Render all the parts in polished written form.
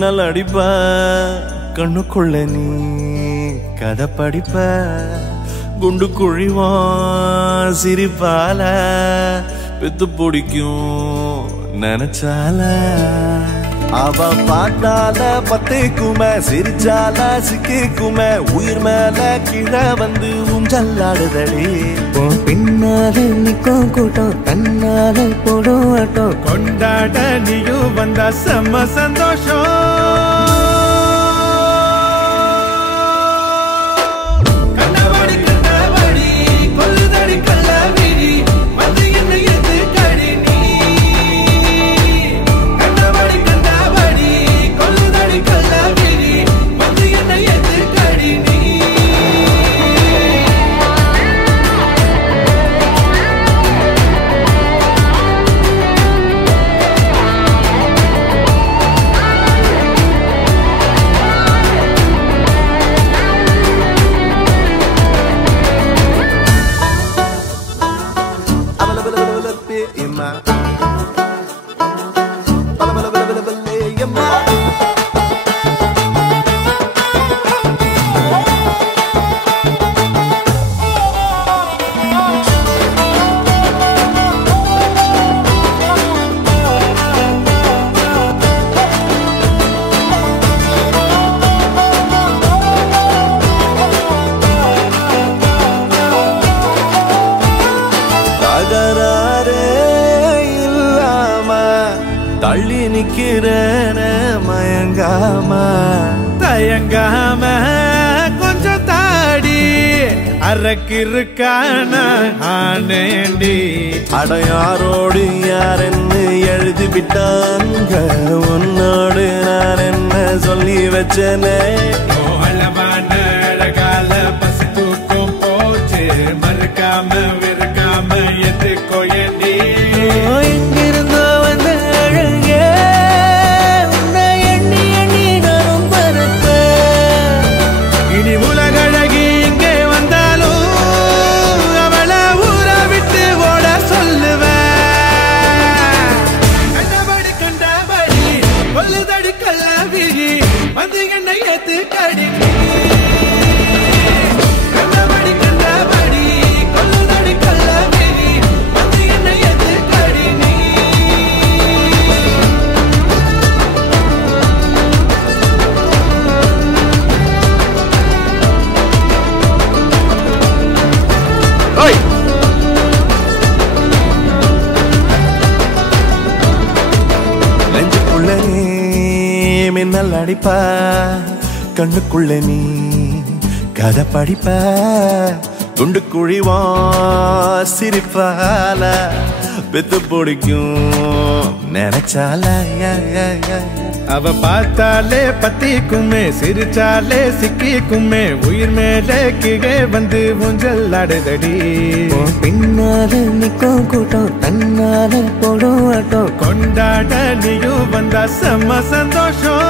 மின்னல் அடிப்ப கண்ணுக்குள்ள நீ கதை படிப்ப குண்டு குழிவான் சிரிப்பால பெத்து பிடிக்கும் நினைச்சால அவ பாட்டால பத்திக்குமே சிரிச்சால சிக்கிக்குமே உயிர் மேல கீழே வந்து ஊஞ்சல்லாடுதடி பின்னால நிக்கும் கூட்டம் தன்னால போடும் ஆட்டம் கொண்டாட நீயும் வந்தா செம்ம சந்தோஷம் தள்ளி நிக்கிறேன மயங்காம தயங்காம கொஞ்சம் தாடி அரக்கிருக்கான ஆனேண்டி அடையாரோடு யார் என்ன எழுதி விட்டாங்க உன்னோடு நான் என்ன சொல்லி வச்சனே அளவான அழகால பசி தூக்கம் போச்சு மறுக்காம விருக்காம எதுக்கோ ஏண்டி நெஞ்சுக்குள்ள நீ மின்னல் அடிப்ப கண்ணுக்குள்ள நீ கதை படிப்ப குண்டு குழிவா சிரிப்பால பெத்து பிடிக்கும் நினைச்சால அவ பார்த்தாலே பத்திக்குமே சிரிச்சாலே சிக்கிக்குமே உயிர் மேல கீழே வந்து ஊஞ்சல்லாடுதடி பின்னால நிக்கும் கூட்டம் தன்னால போடும் ஆட்டம் கொண்டாட நீயும் வந்தா செம்ம சந்தோஷம்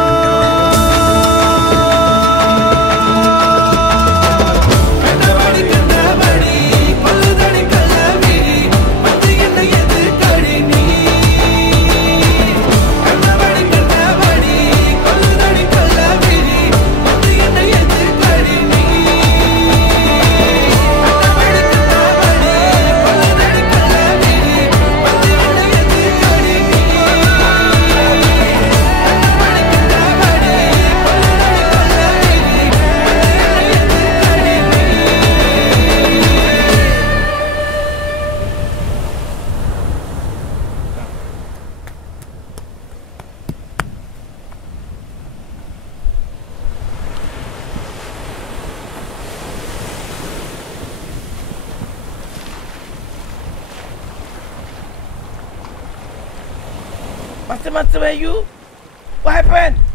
Master, where you? What happened?